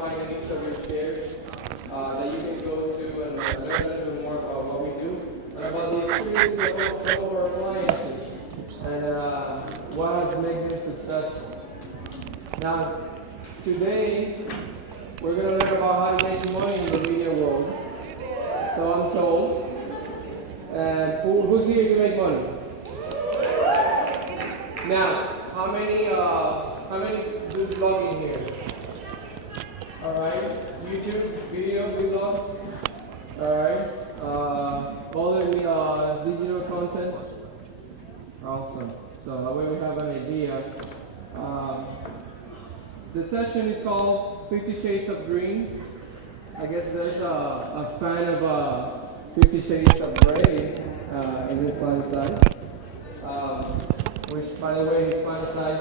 find in each of your shares that you can go to and learn a little bit more about what we do and about the experiences of some of our clients and what has made them successful. Now, today we're going to learn about how to make money in the media world. So I'm told. And who's here to make money? Now, how many do vlogging here? All right, YouTube, video, vlog. All right, all the digital content. Awesome. So that way we have an idea. The session is called 50 Shades of Green. I guess there's a fan of 50 Shades of Gray in Hispanicize. Which, by the way, Hispanicize,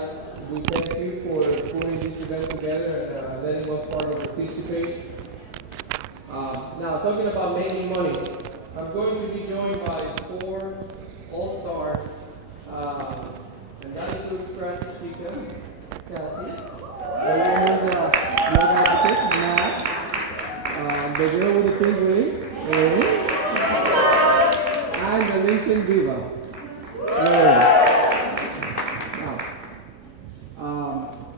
we thank you for putting this event together and letting us part of participate. Now, talking about making money, I'm going to be joined by 4 all-stars, and that includes Hispanicize, Kathy, the girl with the pink wig, and the LinkedIn diva.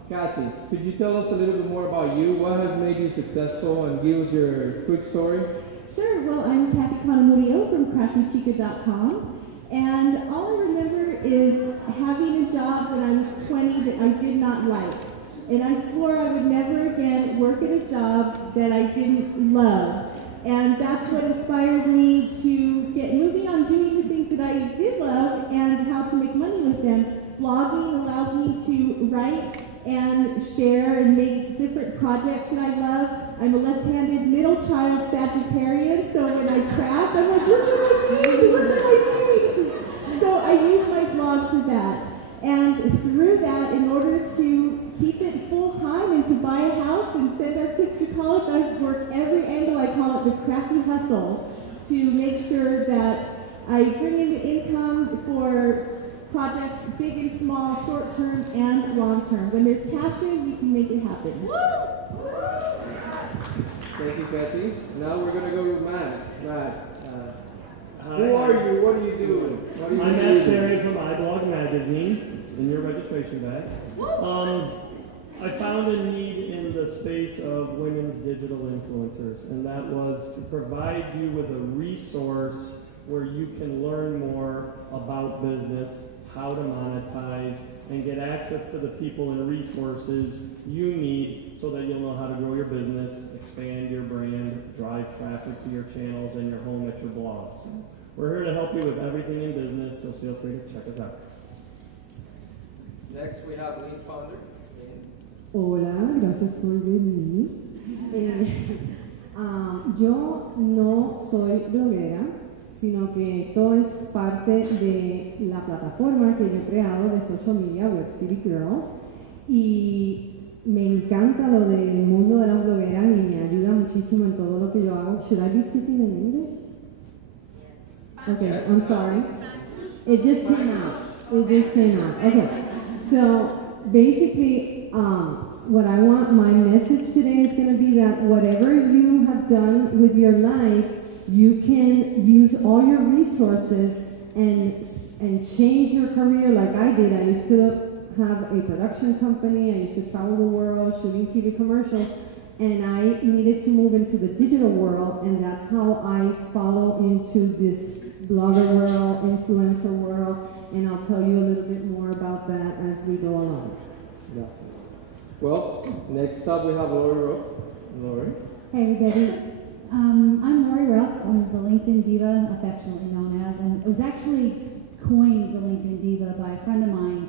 Kathy, could you tell us a little bit more about you? What has made you successful, and give us your quick story? Sure. Well, I'm Kathy Conamurio from craftychica.com, and all I remember is having a job when I was 20 that I did not like. And I swore I would never again work at a job that I didn't love. And that's what inspired me to get moving on doing the things that I did love and how to make money with them. Blogging allows me to write and share and make different projects that I love. I'm a left-handed middle child Sagittarian, so when I craft, I'm like, what am I doing? So I use my blog for that. And through that, in order to keep it full-time and to buy a house and send our kids to college, I work every angle. I call it the crafty hustle to make sure that I bring in the income for projects big and small, short-term and long-term. When there's passion, you can make it happen. Thank you, Kathy. Now we're going to go with Matt. Matt, who are you? What are you doing? I'm Matt Cherry from iBlog Magazine. It's in your registration bag. I found a need in the space of women's digital influencers, and that was to provide you with a resource where you can learn more about business, how to monetize, and get access to the people and resources you need so that you'll know how to grow your business, expand your brand, drive traffic to your channels and your home at your blog. So we're here to help you with everything in business, so feel free to check us out. Next, we have Lean Founder. Hola, gracias por venir. Yo no soy bloguera, sino que todo es parte de la plataforma que yo he creado de social media, Web City Girls, y me encanta lo del mundo de las blogueras y me ayuda muchísimo en todo lo que yo hago. Should I be speaking in English? Okay, I'm sorry. It just came out. Okay, so basically, what I want, my message today is going to be that whatever you have done with your life, you can use all your resources and change your career like I did. I used to have a production company. I used to travel the world shooting TV commercials, and I needed to move into the digital world, and that's how I follow into this blogger world, influencer world, and I'll tell you a little bit more about that as we go along. Yeah. Well, next up we have Lori Ruff. Lori. Hey everybody. I'm Lori Ruff. I'm the LinkedIn Diva, affectionately known as, and it was actually coined the LinkedIn Diva by a friend of mine,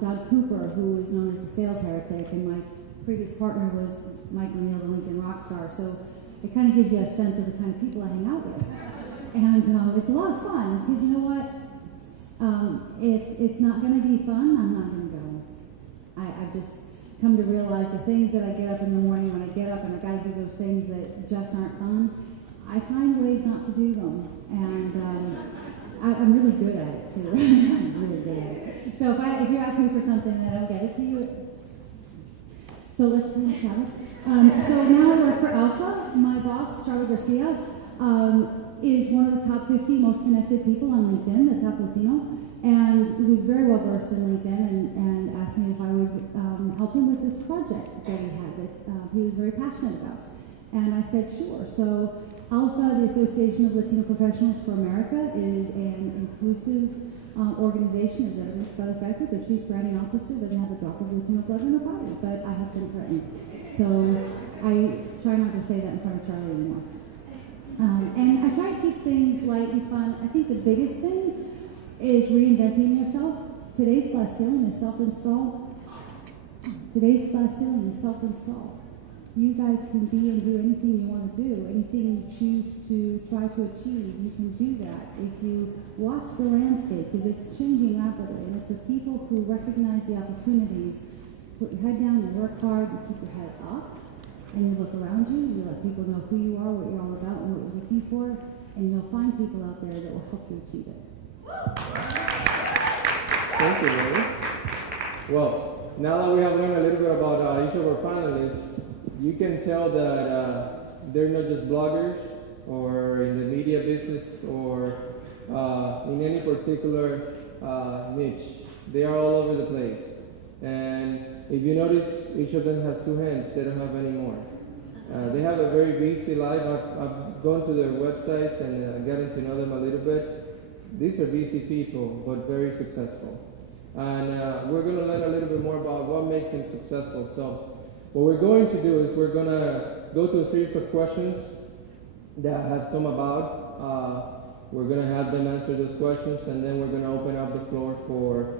Doug Cooper, who is known as the sales heretic, and my previous partner was Mike O'Neill, the LinkedIn rock star. So it kind of gives you a sense of the kind of people I hang out with. And it's a lot of fun, because you know what? If it's not going to be fun, I'm not going to go. I've just come to realize the things that I get up in the morning when I get up and I got to do those things that just aren't fun, I find ways not to do them. And I'm really good at it, too. I'm really good at it. So if you ask me for something and I don't get it to you, so let's do this, have it. So now I work for Alpha. My boss, Charlie Garcia, is one of the top 50 most connected people on LinkedIn, the top Latino, and he was very well versed in LinkedIn and asked me if I would help him with this project that he had that he was very passionate about. And I said, sure. So Alpha, the Association of Latino Professionals for America, is an inclusive organization, as evidenced by the fact that their chief branding officer doesn't have a drop of Latino blood in her body, but I have been threatened. So I try not to say that in front of Charlie anymore. And I try to keep things light and fun. I think the biggest thing is reinventing yourself. Today's glass ceiling is self-installed. Today's glass ceiling is self-installed. You guys can be and do anything you want to do, anything you choose to try to achieve, you can do that. If you watch the landscape, because it's changing rapidly, and it's the people who recognize the opportunities, put your head down, you work hard, you keep your head up, and you look around you, you let people know who you are, what you're all about, and what you're looking for, and you'll find people out there that will help you achieve it. Thank you, Mary. Well, now that we have learned a little bit about each of our panelists, you can tell that they're not just bloggers or in the media business or in any particular niche. They are all over the place. And if you notice, each of them has two hands. They don't have any more. They have a very busy life. I've gone to their websites and gotten to know them a little bit. These are busy people, but very successful. And we're going to learn a little bit more about what makes them successful. So what we're going to do is we're going to go through a series of questions that has come about. We're going to have them answer those questions, and then we're going to open up the floor for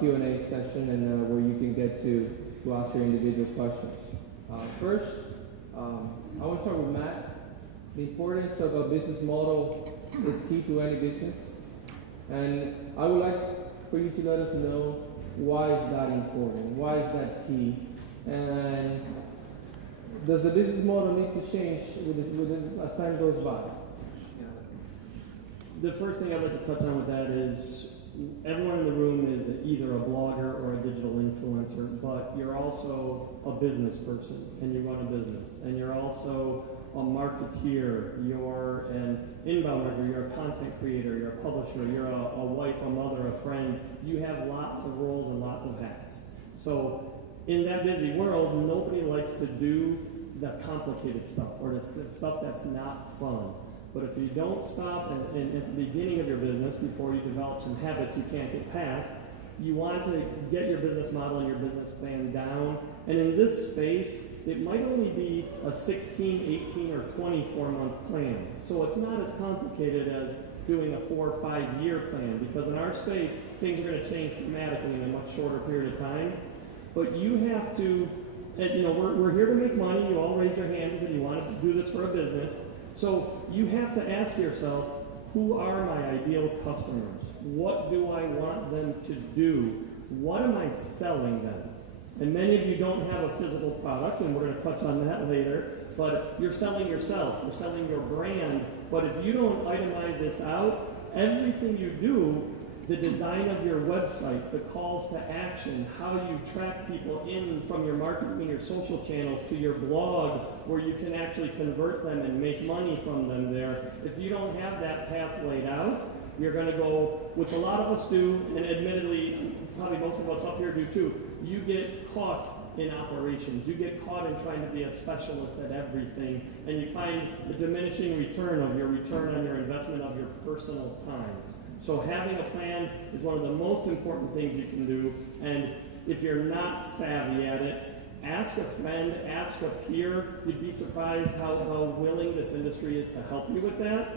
Q&A session and where you can get to ask your individual questions. First, I want to start with Matt. The importance of a business model is key to any business, and I would like for you to let us know why is that important, why is that key, and does the business model need to change as time goes by? The first thing I'd like to touch on with that is everyone in the room is either a blogger or a digital influencer, but you're also a business person and you run a business, and you're also a marketeer, you're an inbound marketer, you're a content creator, you're a publisher, you're a wife, a mother, a friend. You have lots of roles and lots of hats. So in that busy world, nobody likes to do the complicated stuff or the stuff that's not fun. But if you don't stop and at the beginning of your business, before you develop some habits you can't get past, you want to get your business model and your business plan down. And in this space, it might only be a 16, 18, or 24-month plan. So it's not as complicated as doing a 4 or 5 year plan, because in our space, things are going to change dramatically in a much shorter period of time. But you have to, we're here to make money. You all raised your hands and you wanted to do this for a business. So you have to ask yourself, who are my ideal customers? What do I want them to do? What am I selling them? And many of you don't have a physical product, and we're going to touch on that later, but you're selling yourself, you're selling your brand. But if you don't itemize this out, everything you do, the design of your website, the calls to action, how you track people in from your marketing, your social channels to your blog, where you can actually convert them and make money from them there. If you don't have that path laid out, you're going to go, which a lot of us do, and admittedly, probably most of us up here do too, you get caught in operations. You get caught in trying to be a specialist at everything, and you find the diminishing return on your investment of your personal time. So having a plan is one of the most important things you can do, and if you're not savvy at it, ask a friend, ask a peer. You'd be surprised how willing this industry is to help you with that.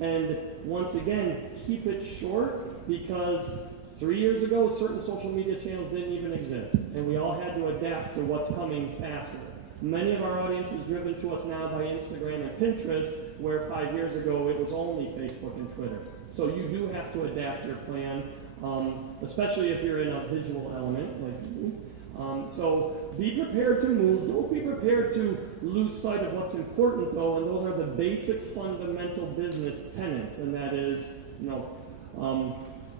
And once again, keep it short, because 3 years ago, certain social media channels didn't even exist, and we all had to adapt to what's coming faster. Many of our audience is driven to us now by Instagram and Pinterest, where 5 years ago it was only Facebook and Twitter. So you do have to adapt your plan, especially if you're in a visual element like me. So be prepared to move. Don't be prepared to lose sight of what's important, though, and those are the basic fundamental business tenets, and that is,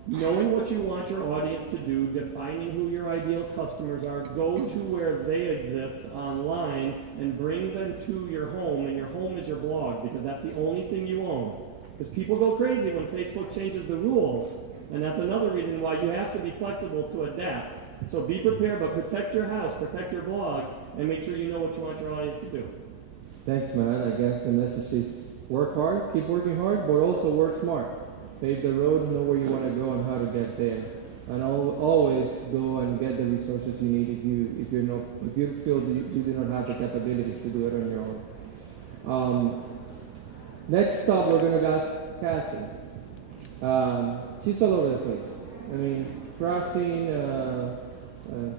knowing what you want your audience to do, defining who your ideal customers are, go to where they exist online and bring them to your home, and your home is your blog, because that's the only thing you own. Because people go crazy when Facebook changes the rules, and that's another reason why you have to be flexible to adapt. So be prepared, but protect your house, protect your blog, and make sure you know what you want your audience to do. Thanks, man. I guess the message is work hard, keep working hard, but also work smart. Pave the road, know where you want to go and how to get there. And always go and get the resources you need if you feel that you do not have the capabilities to do it on your own. Next stop, we're going to ask Kathy. She's all over the place. I mean, crafting,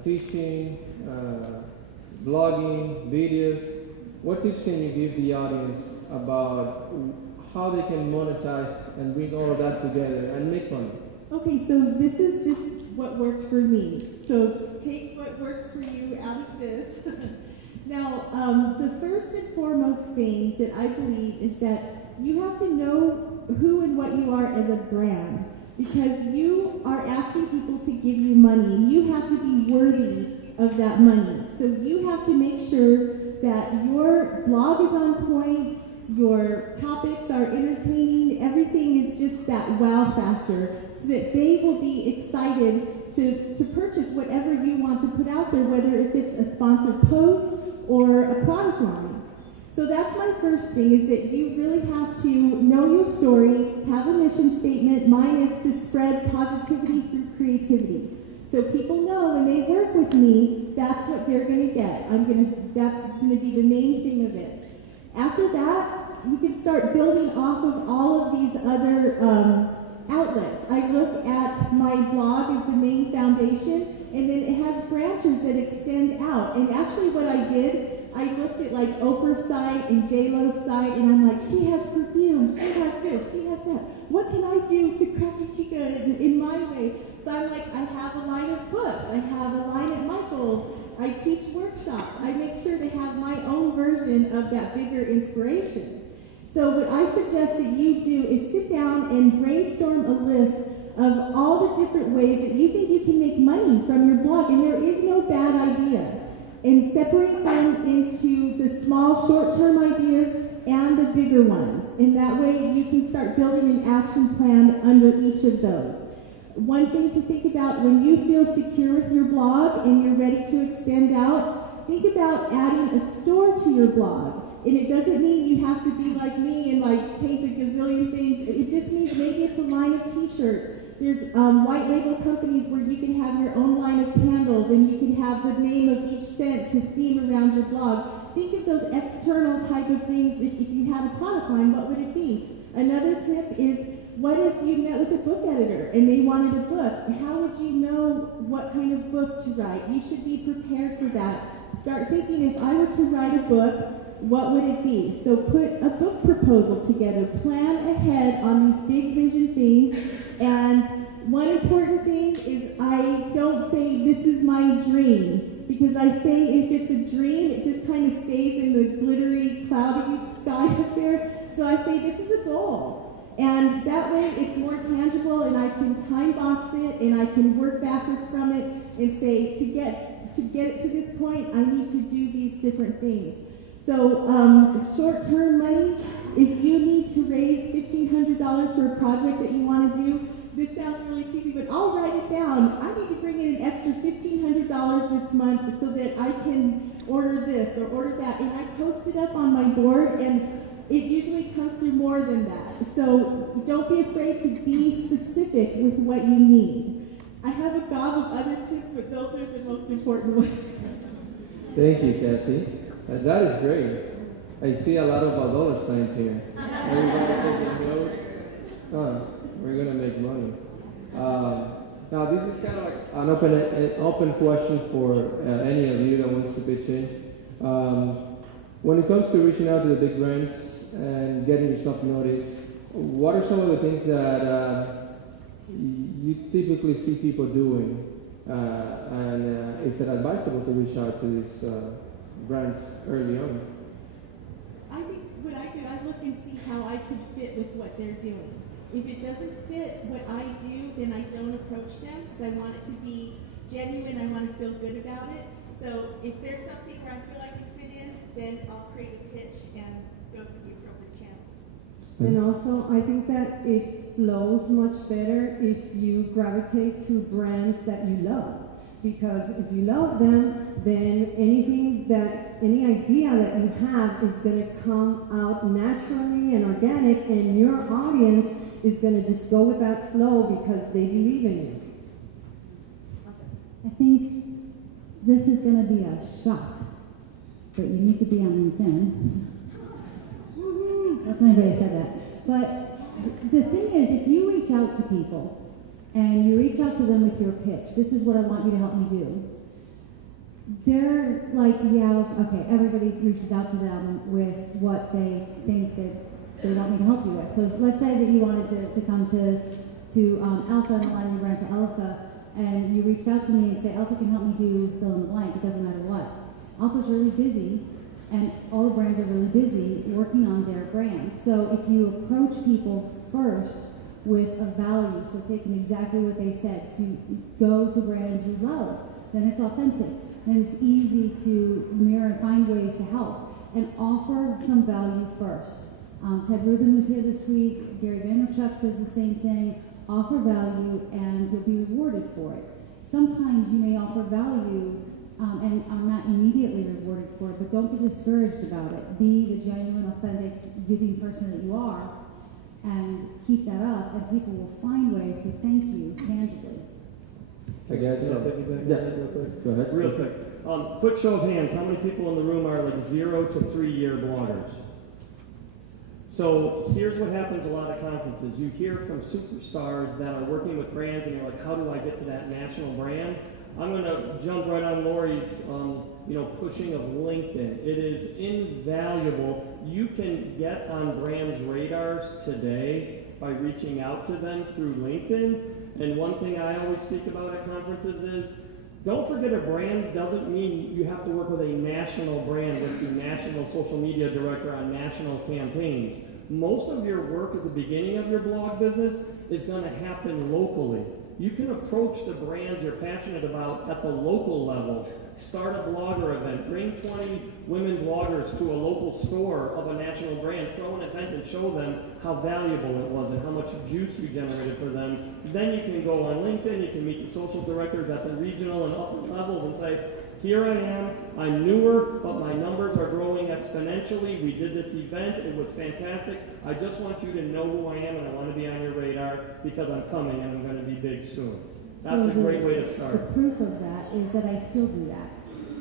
teaching, blogging, videos. What tips can you give the audience about how they can monetize and bring all of that together and make money? Okay, so this is just what worked for me. So take what works for you out of this. Now, the first and foremost thing that I believe is that you have to know who and what you are as a brand, because you are asking people to give you money, and you have to be worthy of that money. So you have to make sure that your blog is on point, your topics are entertaining, everything is just that wow factor, so that they will be excited to purchase whatever you want to put out there, whether if it's a sponsored post or a product line. So that's my first thing, is that you really have to know your story, have a mission statement. Mine is to spread positivity through creativity. So people know when they work with me, that's what they're going to get. That's going to be the main thing of it. After that, you can start building off of all of these other outlets. I look at my blog as the main foundation, and then it has branches that extend out. And actually what I did, I looked at like Oprah's site and J-Lo's site, and I'm like, she has perfume, she has this, she has that. What can I do to Crafty Chica in my way? So I'm like, I have a line of books, I have a line at Michael's, I teach workshops, I make sure they have my own version of that bigger inspiration. So what I suggest that you do is sit down and brainstorm a list of all the different ways that you think you can make money from your blog, and there is no bad idea. And separate them into the small short-term ideas and the bigger ones. And that way you can start building an action plan under each of those. One thing to think about when you feel secure with your blog and you're ready to extend out, think about adding a store to your blog. And it doesn't mean you have to be like me and like paint a gazillion things. It just means maybe it's a line of t-shirts. There's white label companies where you can have your own line of candles, and you can have the name of each scent to theme around your blog. Think of those external type of things. If you had a product line, what would it be? Another tip is, what if you met with a book editor and they wanted a book? How would you know what kind of book to write? You should be prepared for that. Start thinking, if I were to write a book, what would it be? So put a book proposal together. Plan ahead on these big vision things. And one important thing is, I don't say this is my dream, because I say if it's a dream, it just kind of stays in the glittery, cloudy sky up there. So I say this is a goal. And that way it's more tangible, and I can time box it, and I can work backwards from it and say, to get it to this point, I need to do these different things. So short-term money, if you need to raise $1,500 for a project that you want to do, this sounds really cheesy, but I'll write it down. I need to bring in an extra $1,500 this month so that I can order this or order that. And I post it up on my board, and it usually comes through more than that. So don't be afraid to be specific with what you need. I have a gob of other tips, but those are the most important ones. Thank you, Kathy. That is great. I see a lot of dollar signs here. Everybody taking notes. We're going to make money. Now, this is kind of like an open question for any of you that wants to pitch in. When it comes to reaching out to the big brands and getting yourself noticed, what are some of the things that you typically see people doing? And is it advisable to reach out to these brands early on? I think what I do, I look and see how I could fit with what they're doing. If it doesn't fit what I do, then I don't approach them because I want it to be genuine. I want to feel good about it. So if there's something where I feel I can fit in, then I'll create a pitch and go through the appropriate channels. And also, I think that it flows much better if you gravitate to brands that you love. Because if you love them, then any idea that you have is going to come out naturally and organic, and your audience is going to just go with that flow because they believe in you. I think this is going to be a shock, but you need to be on LinkedIn. That's not anybody said that. But the thing is, if you reach out to people, and you reach out to them with your pitch, this is what I want you to help me do. They're like, yeah, okay, everybody reaches out to them with what they think that they want me to help you with. So let's say that you wanted to come to Alpha and align your brand to Alpha, and you reached out to me and say, Alpha can help me do fill in the blank, it doesn't matter what. Alpha's really busy, and all the brands are really busy working on their brand. So if you approach people first with a value, so taking exactly what they said, to go to brands you love, then it's authentic. Then it's easy to mirror and find ways to help. And offer some value first. Ted Rubin was here this week, Gary Vaynerchuk says the same thing. Offer value and you'll be rewarded for it. Sometimes you may offer value and are not immediately rewarded for it, but don't get discouraged about it. Be the genuine, authentic, giving person that you are, and keep that up, and people will find ways to thank you tangibly. I guess. Go ahead. Real quick. Quick show of hands. How many people in the room are like 0 to 3 year bloggers? So here's what happens at a lot of conferences. You hear from superstars that are working with brands, and you're like, how do I get to that national brand? I'm going to jump right on Lori's pushing of LinkedIn. It is invaluable. You can get on brands' radars today by reaching out to them through LinkedIn. And one thing I always speak about at conferences is, don't forget a brand doesn't mean you have to work with a national brand with the national social media director on national campaigns. Most of your work at the beginning of your blog business is going to happen locally. You can approach the brands you're passionate about at the local level. Start a blogger event. Bring 20 women bloggers to a local store of a national brand. Throw an event and show them how valuable it was and how much juice you generated for them. Then you can go on LinkedIn. You can meet the social directors at the regional and upper levels and say, here I am. I'm newer, but my numbers are growing exponentially. We did this event. It was fantastic. I just want you to know who I am, and I want to be on your radar because I'm coming and I'm going to be big soon. That's a great way to start. The proof of that is that I still do that.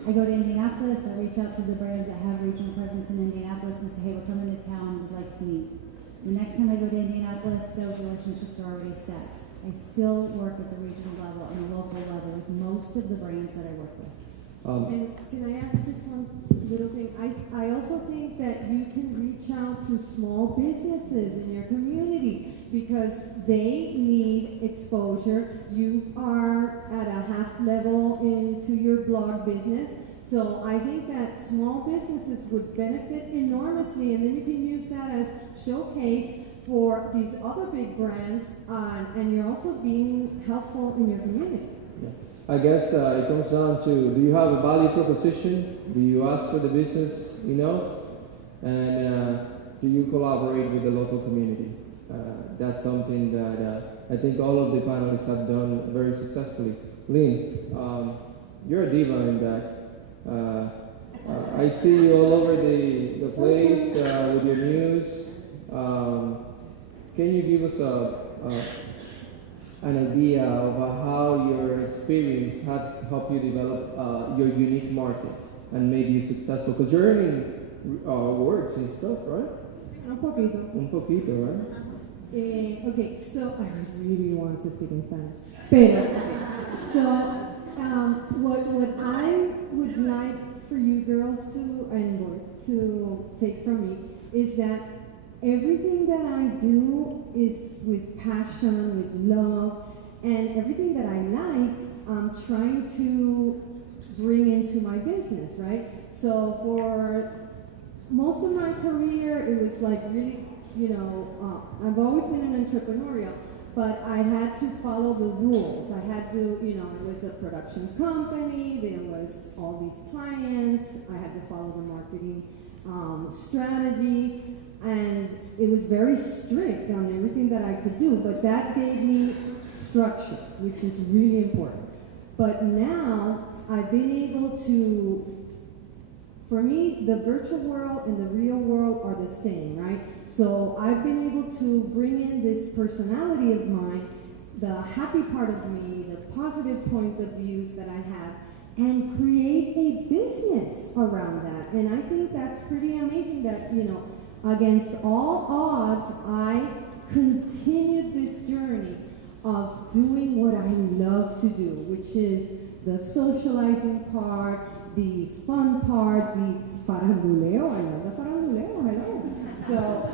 I go to Indianapolis, I reach out to the brands that have regional presence in Indianapolis and say, hey, we're coming to town, we'd like to meet. The next time I go to Indianapolis, those relationships are already set. I still work at the regional level and the local level with most of the brands that I work with. And can I add just one little thing? I also think that you can reach out to small businesses in your community because they need exposure. You are at a half level into your blog business. So I think that small businesses would benefit enormously, and then you can use that as showcase for these other big brands, and you're also being helpful in your community. I guess it comes down to, do you have a value proposition? Do you ask for the business, and do you collaborate with the local community? That's something that I think all of the panelists have done very successfully. Lynn, you're a diva in that. I see you all over the place with your news. Can you give us an idea of how your experience had helped you develop your unique market and made you successful? Because you're earning awards and stuff, right? Un poquito. Un poquito, right? Okay, so I really want to speak in Spanish. Pero, so what I would like for you girls to take from me is that everything that I do is with passion, with love, and everything that I like, I'm trying to bring into my business, right? So for most of my career, it was like really I've always been an entrepreneurial, but I had to follow the rules. I had to, it was a production company, there was all these clients, I had to follow the marketing strategy, and it was very strict on everything that I could do, but that gave me structure, which is really important. But now, I've been able to, for me, the virtual world and the real world are the same, right? So I've been able to bring in this personality of mine, the happy part of me, the positive point of views that I have, and create a business around that. And I think that's pretty amazing that, against all odds, I continued this journey of doing what I love to do, which is the socializing part, the fun part, the faranduleo. I love the faranduleo, hello. So,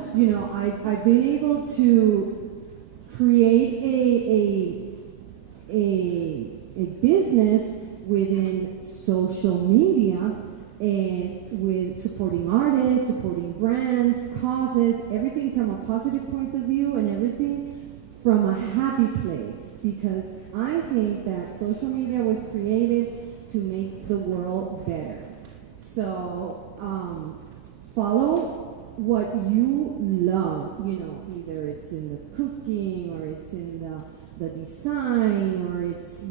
I've been able to create a business within social media, and with supporting artists, supporting brands, causes, everything from a positive point of view and everything from a happy place, because I think that social media was created to make the world better. So follow what you love, either it's in the cooking, or it's in the design, or it's,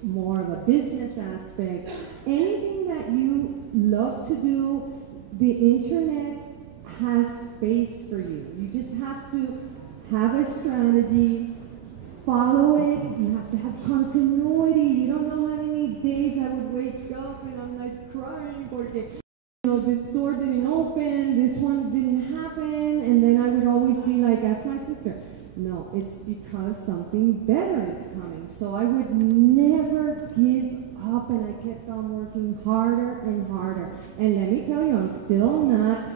more of a business aspect. Anything that you love to do, the internet has space for you. You just have to have a strategy, follow it. You have to have continuity. You don't know how many days I would wake up and I'm like crying porque, this door didn't open, this one didn't happen, and then I would always be like, ask my sister. No, it's because something better is coming. So I would never give up, and I kept on working harder and harder. And let me tell you, I'm still not,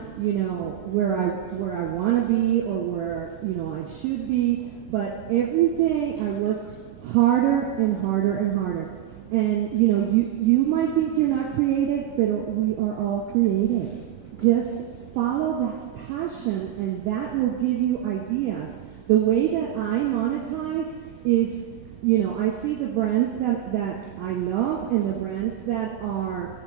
where I want to be, or where, I should be. But every day I work harder and harder and harder. And, you might think you're not creative, but we are all creative. Just follow that passion, and that will give you ideas. The way that I monetize is, I see the brands that I love, and the brands that are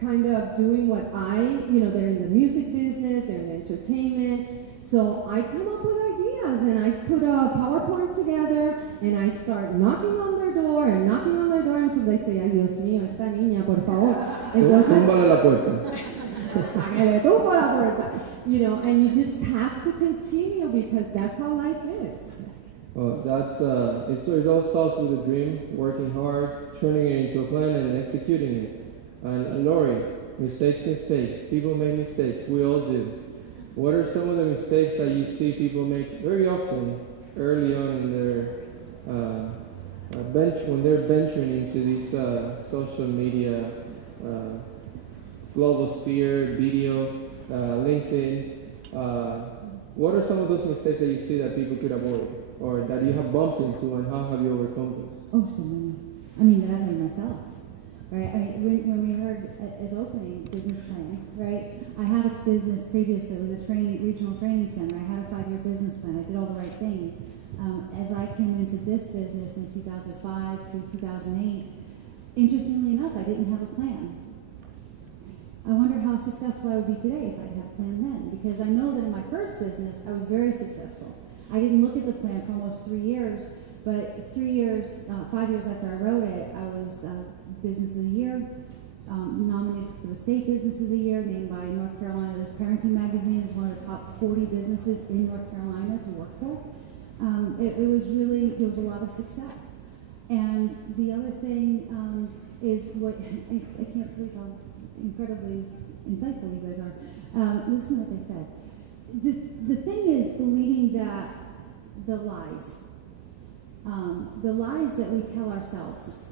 kind of doing what they're in the music business, they're in entertainment. So I come up with ideas, and I put a PowerPoint together, and I start knocking on their door until they say, ay, Dios mío, esta niña, por favor. Túmbale la puerta. And you just have to continue, because that's how life is. Well, that's it all starts with a dream, working hard, turning it into a plan, and executing it. And Lori, mistakes. People make mistakes. We all do. What are some of the mistakes that you see people make very often early on in their when they're venturing into these social media, global sphere, video, LinkedIn? What are some of those mistakes that you see that people could avoid, or that you have bumped into, and how have you overcome those? Oh, so many. I mean, that I made myself. Right? I mean, when we heard as opening business plan, right? I had a business previously with a regional training center. I had a 5-year business plan. I did all the right things. As I came into this business in 2005 through 2008, interestingly enough, I didn't have a plan. I wonder how successful I would be today if I had a plan then, because I know that in my first business, I was very successful. I didn't look at the plan for almost 3 years, but 5 years after I wrote it, I was Business of the Year, nominated for the State Business of the Year, named by North Carolina's Parenting Magazine as one of the top 40 businesses in North Carolina to work for. There was a lot of success. And the other thing is what, I can't believe how incredibly insightful you guys are. Listen to what they said. The thing is believing that the lies that we tell ourselves.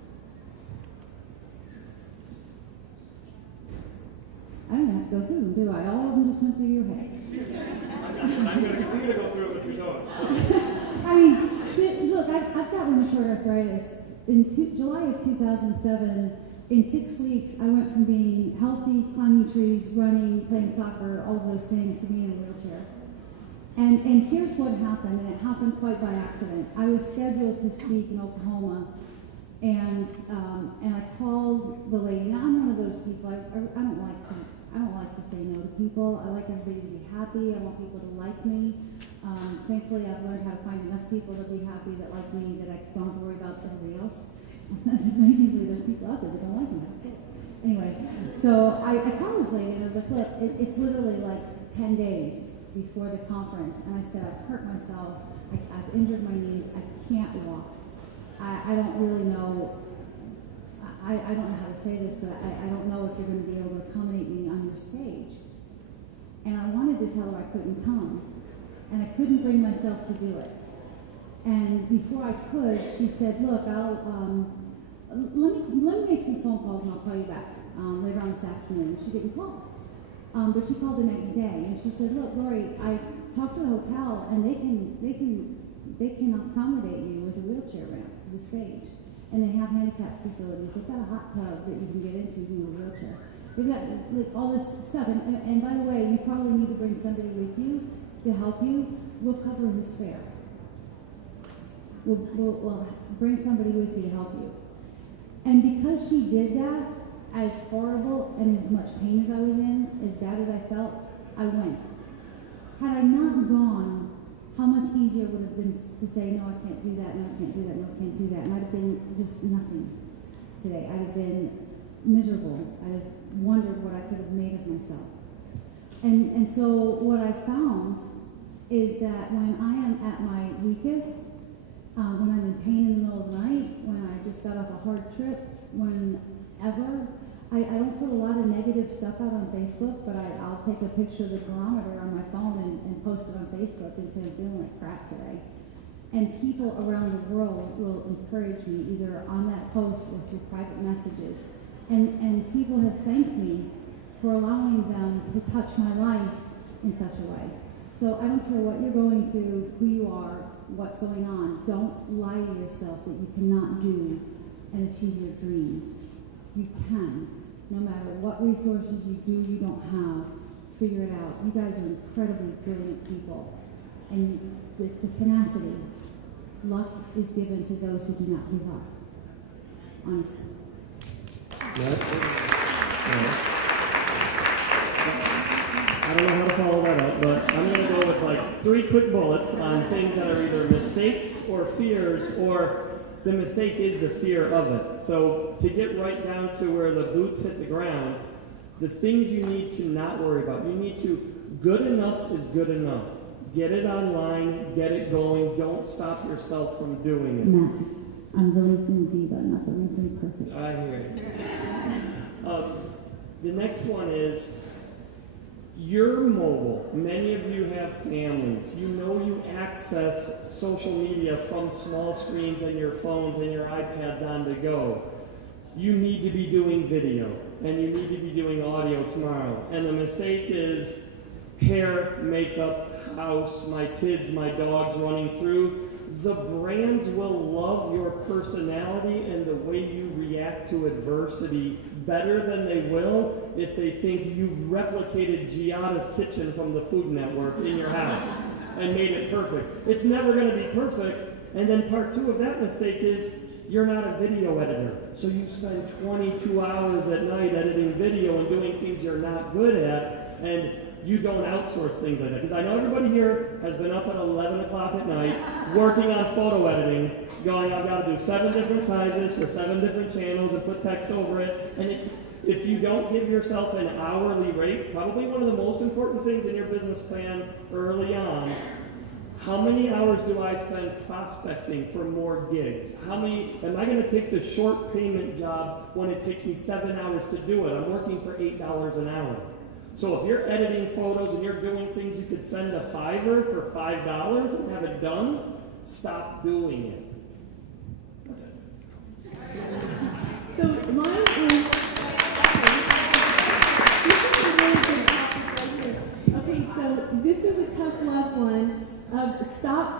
I don't have to go through them, do I? All of them just went through your head. I'm going to go through them if you don't. I mean, look, I've got rheumatoid arthritis. In July of 2007, in 6 weeks, I went from being healthy, climbing trees, running, playing soccer, all of those things, to be in a wheelchair. And here's what happened, and it happened quite by accident. I was scheduled to speak in Oklahoma, and I called the lady. Now, I'm one of those people. I don't like to say no to people. I like everybody to be happy. I want people to like me. Thankfully, I've learned how to find enough people to be happy that like me that I don't have to worry about everybody else. Amazingly, there's people out there that don't like me. Anyway, so I called this lady and I was like, look, it's literally like 10 days before the conference, and I said, I've hurt myself, I've injured my knees, I can't walk. I don't really know, I don't know how to say this, but I don't know if you're going to be able to accommodate me on your stage. And I wanted to tell her I couldn't come, and I couldn't bring myself to do it. And before I could, she said, look, let me make some phone calls and I'll call you back later on this afternoon. She didn't call. But she called the next day and she said, look, Lori, I talked to the hotel and they can accommodate you with a wheelchair ramp to the stage. And they have handicap facilities. They've got a hot tub that you can get into in a wheelchair. They've got like, all this stuff. And by the way, you probably need to bring somebody with you to help you. We'll cover his fare. We'll bring somebody with you to help you. And because she did that, as horrible and as much pain as I was in, as bad as I felt, I went. Had I not gone, how much easier would it have been to say, no, I can't do that, no, I can't do that, no, I can't do that. And I'd have been just nothing today. I'd have been miserable. I'd have wondered what I could have made of myself. And so what I found is that when I am at my weakest, when I'm in pain in the middle of the night, when I just got off a hard trip, whenever, I don't put a lot of negative stuff out on Facebook, but I'll take a picture of the barometer on my phone and post it on Facebook and say I'm feeling like crap today. And people around the world will encourage me either on that post or through private messages. And people have thanked me for allowing them to touch my life in such a way. So I don't care what you're going through, who you are, what's going on. Don't lie to yourself that you cannot do and achieve your dreams. You can. No matter what resources you do, you don't have, figure it out. You guys are incredibly brilliant people. And the tenacity, luck is given to those who do not give up. Honestly. I don't know how to follow that up, but I'm going to go with like 3 quick bullets on things that are either mistakes or fears, or the mistake is the fear of it. So to get right down to where the boots hit the ground, the things you need to not worry about. You need to, good enough is good enough. Get it online, get it going, don't stop yourself from doing it. Matt, I'm the LinkedIn diva, not the LinkedIn perfect. I hear you. The next one is, you're mobile. Many of you have families. You know you access social media from small screens and your phones and your iPads on the go. You need to be doing video, and you need to be doing audio tomorrow. And the mistake is hair, makeup, house, my kids, my dogs running through. The brands will love your personality and the way you react to adversity better than they will if they think you've replicated Giada's kitchen from the Food Network in your house and made it perfect. It's never going to be perfect. And then part 2 of that mistake is you're not a video editor. So you spend 22 hours at night editing video and doing things you're not good at, and you don't outsource things like that. Because I know everybody here has been up at 11 o'clock at night working on photo editing, going, I've got to do 7 different sizes for 7 different channels and put text over it. And if you don't give yourself an hourly rate, probably one of the most important things in your business plan early on, how many hours do I spend prospecting for more gigs? How many, am I going to take the short payment job when it takes me 7 hours to do it? I'm working for $8 an hour. So if you're editing photos and you're doing things you could send a $5 for $5 and have it done, stop doing it. That's it. So mine is, this is a really good topic right here. Okay, so this is a tough love one of stop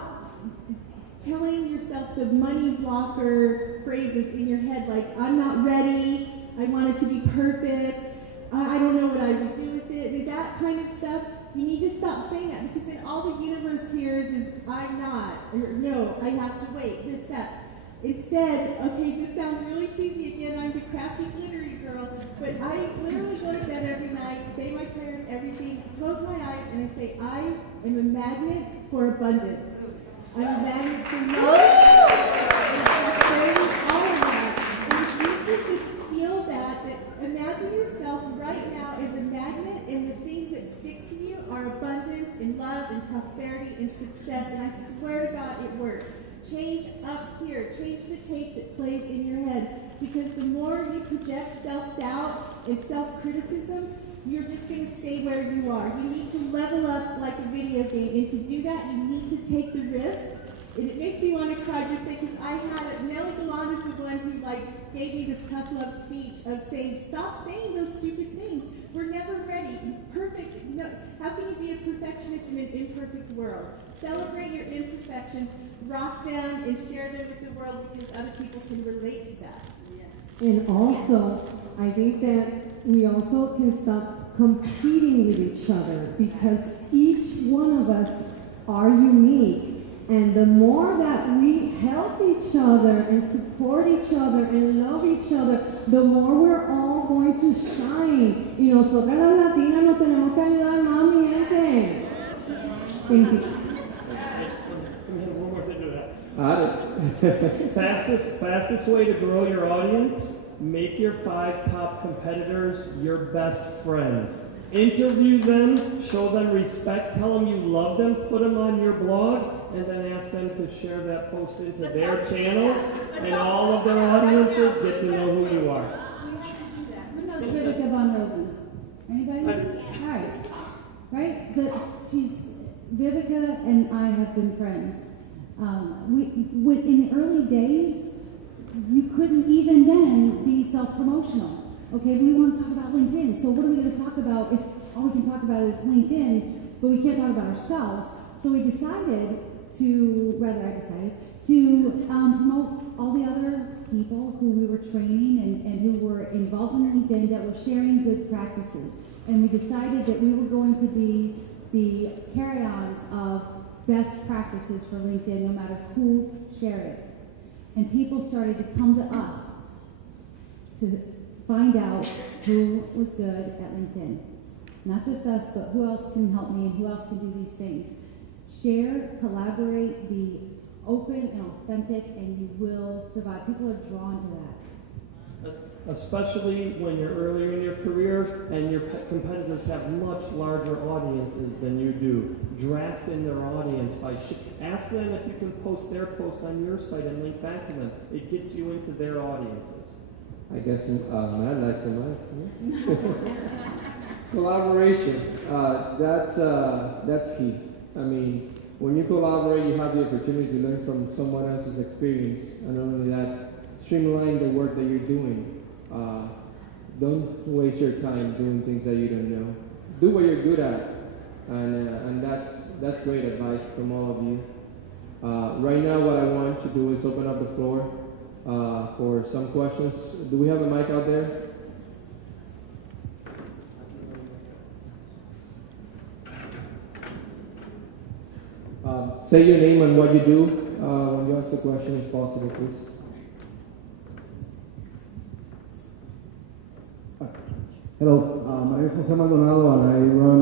telling yourself the money blocker phrases in your head like, I'm not ready, I want it to be perfect. I don't know what I would do with it, and that kind of stuff. You need to stop saying that, because then all the universe hears is, I'm not, or no, I have to wait, this, that. Instead, okay, this sounds really cheesy again, I'm the crafty, glittery girl, but I literally go to bed every night, say my prayers, everything, close my eyes, and I say, I am a magnet for abundance. I'm a magnet for love, and prosperity, all of that. And if you could just feel that imagine yourself right now as a magnet, and the things that stick to you are abundance and love and prosperity and success, and I swear to God it works. Change up here. Change the tape that plays in your head, because the more you project self-doubt and self-criticism, you're just going to stay where you are. You need to level up like a video game, and to do that, you need to take the risk. And it makes me want to cry just because I had Nellie Galan is the one who gave me this tough love speech of saying, stop saying those stupid things. We're never ready. Perfect. No. How can you be a perfectionist in an imperfect world? Celebrate your imperfections, rock them, and share them with the world, because other people can relate to that. And also, I think that we also can stop competing with each other, because each one of us are unique. And the more that we help each other and support each other and love each other, the more we're all going to shine. Y nosotras las latinas nos tenemos que ayudar más, mi gente. Thank you. One more thing to that. Fastest way to grow your audience: make your 5 top competitors your best friends. Interview them, show them respect, tell them you love them, put them on your blog, and then ask them to share that post into their channels, and all of their audiences get to know who you are. Who knows Vivica Von Rosen? Anybody? Right? Vivica and I have been friends. In the early days, you couldn't even then be self-promotional. Okay, we want to talk about LinkedIn. So what are we going to talk about if all we can talk about is LinkedIn, but we can't talk about ourselves? So I decided to promote all the other people who we were training and who were involved in LinkedIn that were sharing good practices. And we decided that we were going to be the carry-ons of best practices for LinkedIn, no matter who shared it. And people started to come to us to find out who was good at LinkedIn. Not just us, but who else can help me and who else can do these things. Share, collaborate, be open and authentic, and you will survive. People are drawn to that. Especially when you're earlier in your career and your competitors have much larger audiences than you do. Draft in their audience by ask them if you can post their posts on your site and link back to them. It gets you into their audiences. I guess Matt likes it, Matt. Collaboration, that's key. I mean, when you collaborate, you have the opportunity to learn from someone else's experience, and not only that, streamline the work that you're doing. Don't waste your time doing things that you don't know. Do what you're good at, and that's great advice from all of you. Right now, what I want to do is open up the floor for some questions. Do we have a mic out there? Say your name and what you do when you ask the question, if possible, please. Hello, my name is Jose Maldonado, and I run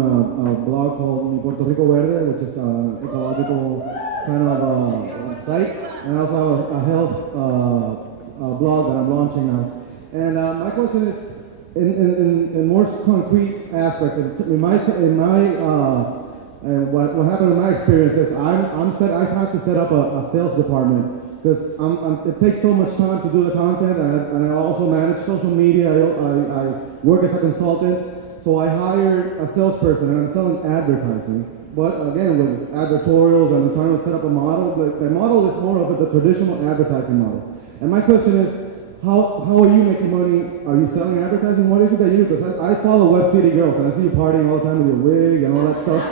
a blog called Mi Puerto Rico Verde, which is an ecological kind of site, and I also have a health blog that I'm launching now. And my question is, in more concrete aspects, what happened in my experience is I have to set up a sales department, because it takes so much time to do the content, and I also manage social media. I work as a consultant, so I hired a salesperson, and I'm selling advertising. But again, with advertorials, and I'm trying to set up a model. But the model is more of the traditional advertising model. And my question is, how are you making money? Are you selling advertising? What is it that you do? Because I follow Web City Girls, and I see you partying all the time with your wig and all that stuff.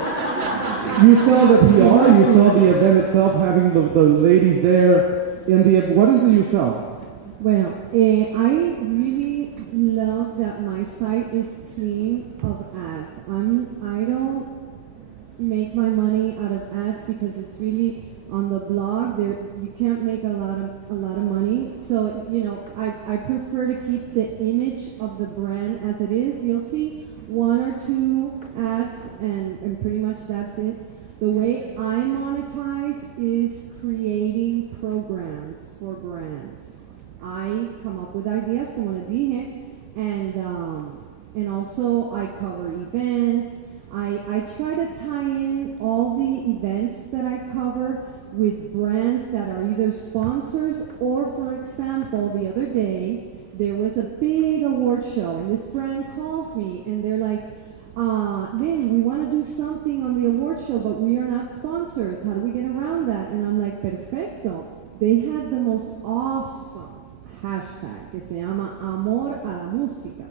You sell the PR, you sell the event itself, having the ladies there in the. What is it you sell? Bueno, I really love love that my site is clean of ads. I don't make my money out of ads because it's really on the blog. There you can't make a lot of money. So I prefer to keep the image of the brand as it is. You'll see 1 or 2 ads and pretty much that's it. The way I monetize is creating programs for brands. I come up with ideas, como les dije, and also I cover events. I try to tie in all the events that I cover with brands that are either sponsors or, for example, the other day, there was a big award show, and this brand calls me, and they're like, Lynn, we want to do something on the award show, but we are not sponsors. How do we get around that? And I'm like, perfecto. They had the most awesome hashtag que se llama Amor a la Música.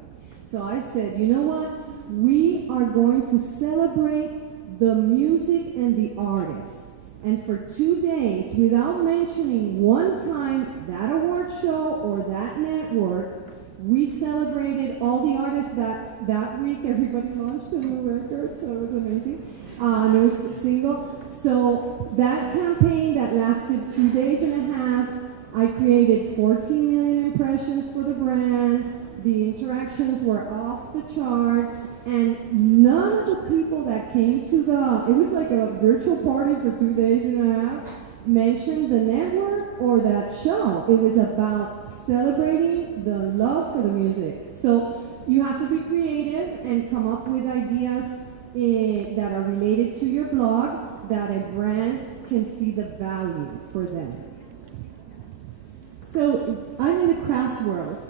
So I said, you know what? We are going to celebrate the music and the artists. And for 2 days, without mentioning one time that award show or that network, we celebrated all the artists that week. Everybody launched a new record, so it was amazing. And it was single. So that campaign that lasted 2 days and a half, I created 14 million impressions for the brand. The interactions were off the charts, and none of the people that came to it was like a virtual party for 2 days and a half, mentioned the network or that show. It was about celebrating the love for the music. So you have to be creative and come up with ideas that are related to your blog that a brand can see the value for them. So I'm in the craft world,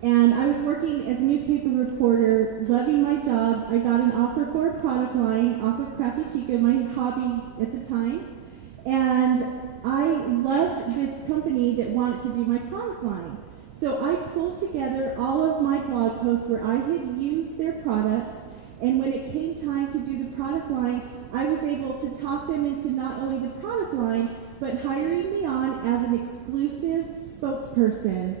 and I was working as a newspaper reporter, loving my job. I got an offer for a product line off of Crappy Chica, my hobby at the time, and I loved this company that wanted to do my product line. So I pulled together all of my blog posts where I had used their products, and when it came time to do the product line, I was able to talk them into not only the product line, but hiring me on as an exclusive spokesperson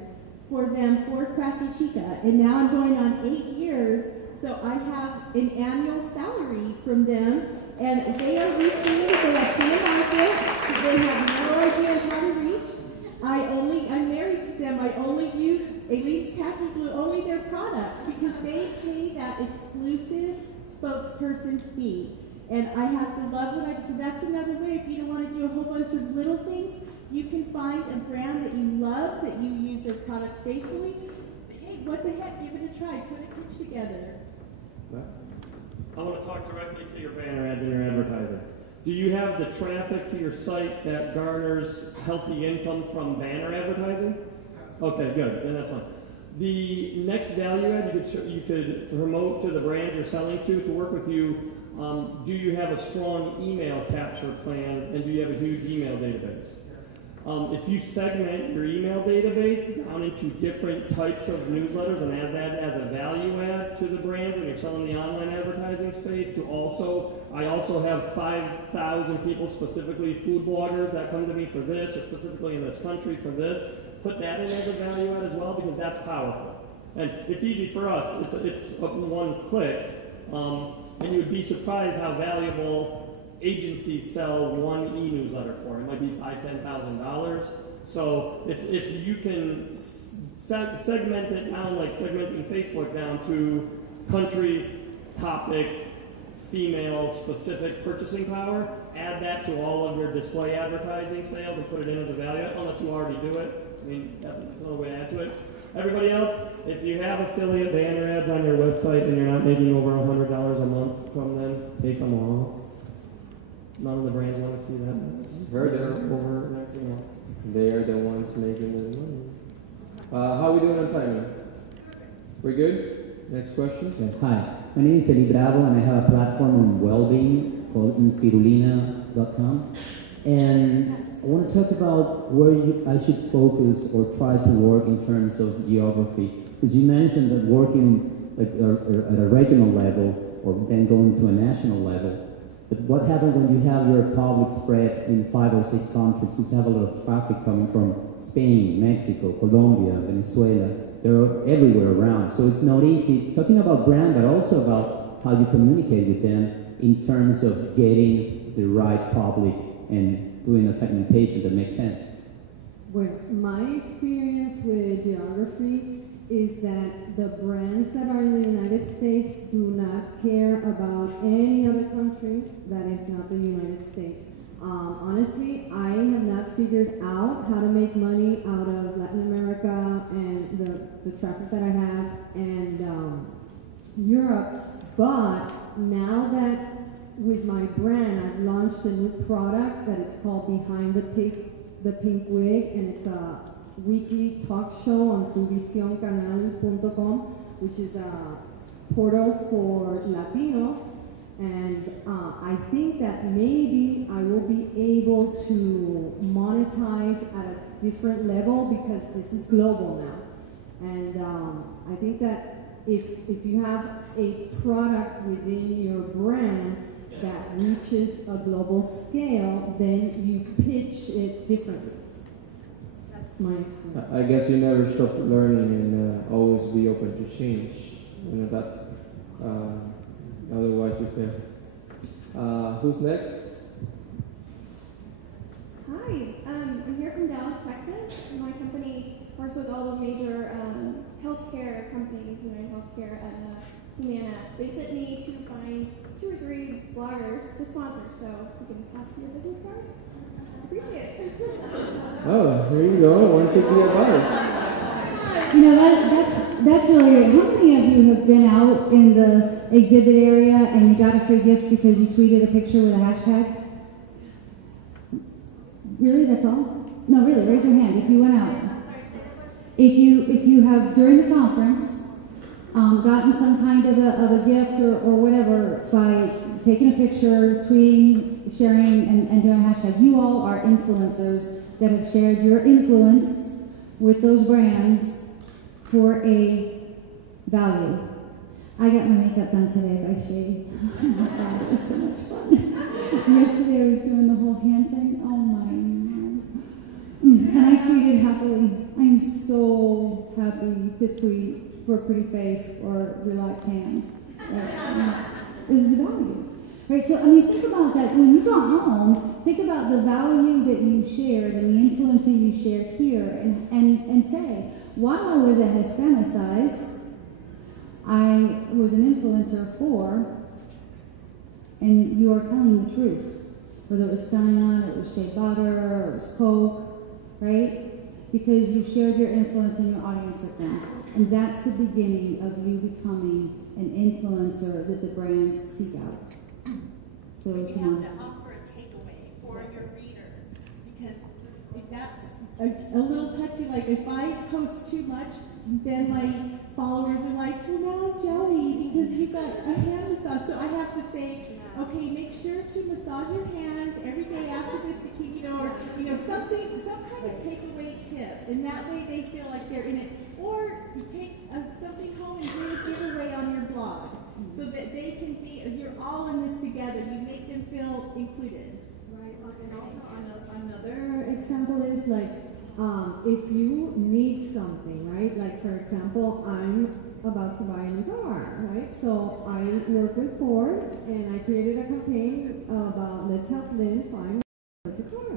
for them for Crappy Chica. And now I'm going on 8 years, so I have an annual salary from them, and they are reaching, they are in the market, they have no idea how to reach. I'm married to them, I only use Aleene's Tacky Glue, only their products, because they pay that exclusive spokesperson fee. And I have to love what so that's another way. If you don't want to do a whole bunch of little things, you can find a brand that you love, that you use their products faithfully. Hey, what the heck, give it a try, put a pitch together. I want to talk directly to your banner ads and your advertising. Do you have the traffic to your site that garners healthy income from banner advertising? Okay, good, then that's fine. The next value add you could promote to the brands you're selling to work with you. Do you have a strong email capture plan, and do you have a huge email database? If you segment your email database down into different types of newsletters and add that as a value add to the brands when you're selling the online advertising space, I also have 5,000 people, specifically food bloggers, that come to me for this, or specifically in this country for this. Put that in as a value add as well, because that's powerful. And it's easy for us. It's one click. And you would be surprised how valuable agencies sell one e-newsletter for. It might be $5,000, $10,000. So if you can segment it down, like segmenting Facebook down to country, topic, female, specific purchasing power, add that to all of your display advertising sales and put it in as a value, unless you already do it. I mean, that's another way to add to it. Everybody else, if you have affiliate banner ads on your website and you're not making over $100 a month from them, take them off. None of the brands want to see that. They're over and everything else. They are the ones making the money. How are we doing on time? We're good? Next question? Yes. Hi, my name is Eli Bravo, and I have a platform on well-being called inspirulina.com. And I want to talk about where I should focus or try to work in terms of geography. Because you mentioned that working at a regional level or then going to a national level, But what happens when you have your public spread in 5 or 6 countries? You have a lot of traffic coming from Spain, Mexico, Colombia, Venezuela. They're everywhere around. So it's not easy talking about brand, but also about how you communicate with them in terms of getting the right public and doing a segmentation that makes sense. Well, my experience with geography is that the brands that are in the United States do not care about any other country that is not the United States. Honestly, I have not figured out how to make money out of Latin America and the traffic that I have and Europe, but now that with my brand I've launched a new product that is called Behind the Pink Wig, and it's a weekly talk show on tuvisioncanal.com, which is a portal for Latinos. And I think that maybe I will be able to monetize at a different level because this is global now. And I think that if you have a product within your brand that reaches a global scale, then you pitch it differently. That's my experience. I guess you never stop learning and always be open to change. You know that. Otherwise you fail. Who's next? Hi, I'm here from Dallas, Texas. My company works with all the major healthcare companies, healthcare at Humana. They sent me to find 2 or 3 bloggers to sponsor, so you can pass your business cards. Appreciate it. Oh, here you go. Why don't you take the advice? You know, that's really great. How many of you have been out in the exhibit area and you got a free gift because you tweeted a picture with a hashtag? Really, that's all? No, really, raise your hand if you went out. If you have, during the conference, gotten some kind of a gift or whatever by taking a picture, tweeting, sharing, and doing a hashtag, you all are influencers that have shared your influence with those brands for a value. I got my makeup done today by Shady. Oh my God, it was so much fun. Yesterday I was doing the whole hand thing. Oh my God. And I tweeted happily. I'm so happy to tweet for a pretty face or relaxed hands. It was a value. Right, so I mean, think about that. So when you go home, think about the value that you shared and the influence that you shared here, and say, while I was at Hispanicize, I was an influencer for, and you are telling the truth. Whether it was Sana, or it was Shea Butter, or it was Coke, right? Because you shared your influence and your audience with them. And that's the beginning of you becoming an influencer that the brands seek out. So you have to offer a takeaway for your reader, because if that's a little touchy. Like if I post too much, then my followers are like, well, now I'm jelly because you got a hand massage. So I have to say, okay, make sure to massage your hands every day after this to keep, or some kind of takeaway tip, and that way they feel like they're in it. Or you take something home and do a giveaway on your blog, so that they can be, you're all in this together. You make them feel included. Right, and also another example is like, if you need something, right? Like for example, I'm about to buy a new car, right? So I work with Ford, and I created a campaign about let's help Lynn find a car.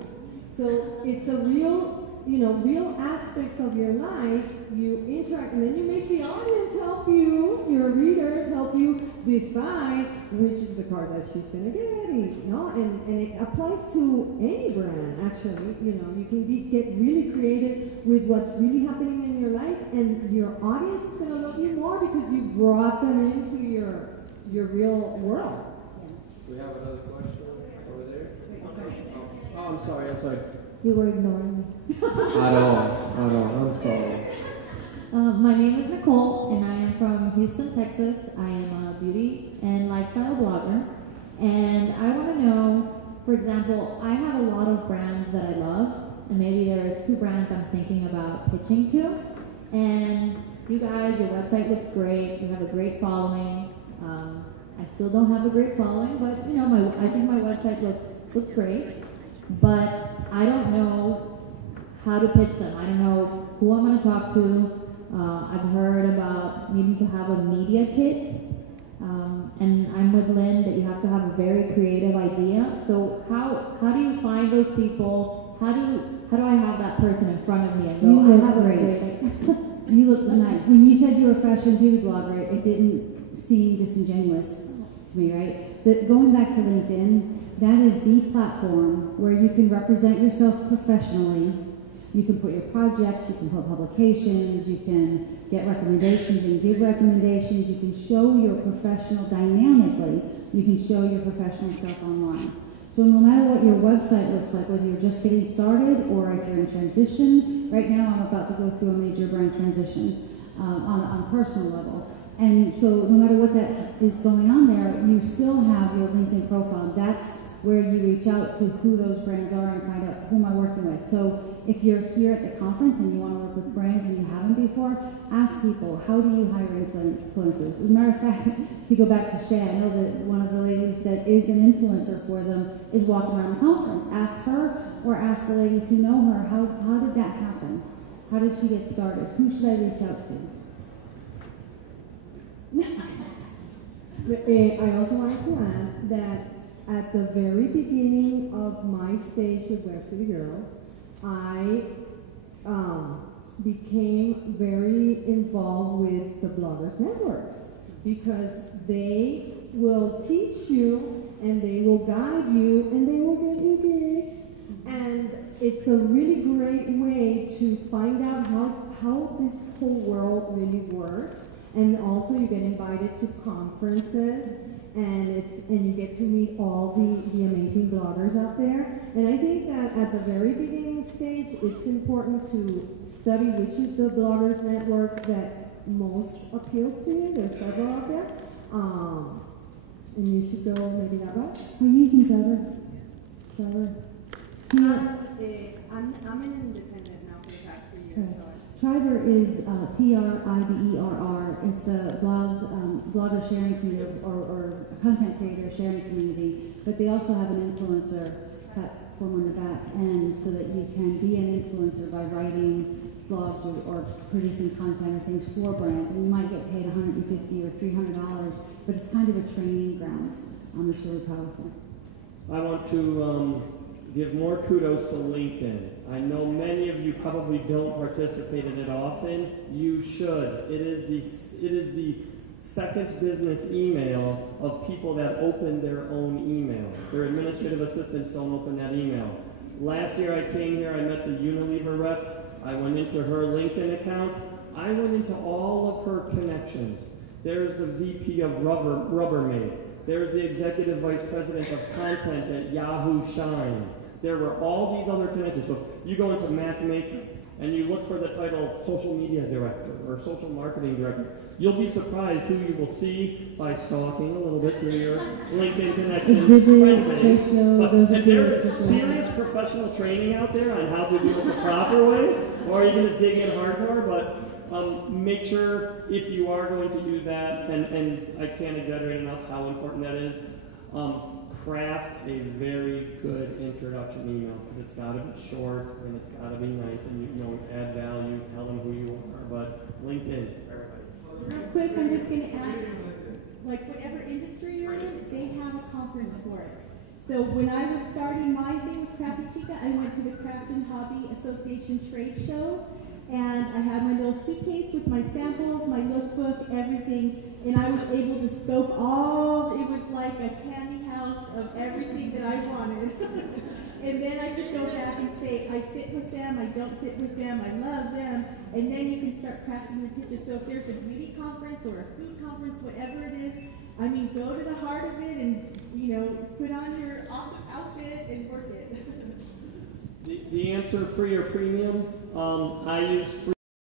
So it's a real, real aspects of your life. You interact, and then you make the audience help you, your readers help you decide which is the car that she's gonna get, and it applies to any brand actually. You can get really creative with what's really happening in your life, and your audience is gonna love you more because you brought them into your real world. We have another question over there. Oh, I'm sorry. You were ignoring me. At all. I'm sorry. My name is Nicole, and I am from Houston, Texas. I am a beauty and lifestyle blogger. And I want to know, for example, I have a lot of brands that I love, and maybe there's 2 brands I'm thinking about pitching to. And you guys, your website looks great. You have a great following. I still don't have a great following, but you know, I think my website looks great. But I don't know how to pitch them. I don't know who I'm going to talk to. I've heard about needing to have a media kit. And I'm with Lynn that you have to have a very creative idea. So how do you find those people? How do I have that person in front of me and go, You I look have a great. great idea? You look nice. When you said you were a fashion beauty blogger, it didn't seem disingenuous to me, right? Going back to LinkedIn, that is the platform where you can represent yourself professionally. You can put your projects, you can put publications, you can get recommendations and give recommendations, you can show your professional dynamically, you can show your professional self online. So no matter what your website looks like, whether you're just getting started or if you're in transition, right now I'm about to go through a major brand transition on a personal level. And so no matter what that is going on there, you still have your LinkedIn profile. That's where you reach out to who those brands are and find out who am I working with. So if you're here at the conference and you want to work with brands and you haven't before, ask people, how do you hire influencers? As a matter of fact, to go back to Shay, I know that one of the ladies that is an influencer for them is walking around the conference. Ask her or ask the ladies who know her, how did that happen? How did she get started? Who should I reach out to? I also wanted to add that at the very beginning of my stage with Web City Girls, I became very involved with the Bloggers Networks because they will teach you and they will guide you and they will get you gigs. And it's a really great way to find out how this whole world really works. And also you get invited to conferences and you get to meet all the amazing bloggers out there. And I think that at the very beginning stage, it's important to study which is the Bloggers Network that most appeals to you. There's several out there. And you should go maybe that route. We're using Trevor. I'm an independent now for the past 3 years. Triber is Triberr. It's a blogger sharing community or a content creator sharing community, but they also have an influencer platform on the back end so that you can be an influencer by writing blogs or producing content or things for brands. And you might get paid $150 or $300, but it's kind of a training ground. It's really powerful. I want to give more kudos to LinkedIn. I know many of you probably don't participate in it often. You should. It is the second business email of people that open their own email. Their administrative assistants don't open that email. Last year I came here, I met the Unilever rep. I went into her LinkedIn account. I went into all of her connections. There's the VP of Rubbermaid. There's the executive vice president of content at Yahoo Shine. There were all these other connections. So if you go into MacMaker and you look for the title social media director or social marketing director, you'll be surprised who you will see by stalking a little bit through your LinkedIn connections. And there is serious professional training out there on how to do it the proper way, or you can just dig in hardcore, but make sure if you are going to do that, and I can't exaggerate enough how important that is, craft a very good introduction email, because it's got to be short and it's got to be nice and you add value, tell them who you are. But LinkedIn, everybody. Real quick, I'm just going to add, like whatever industry you're in, they have a conference for it. So when I was starting my thing with Crappy Chica, I went to the Craft and Hobby Association trade show, and I had my little suitcase with my samples, my lookbook, everything, and I was able to scope it was like a candy house of everything that I wanted. And then I could go back and say, I fit with them, I don't fit with them, I love them, and then you can start crafting the pitches. So if there's a beauty conference or a food conference, whatever it is, I mean, go to the heart of it and, put on your awesome outfit and work it. The answer, free or premium, I use free.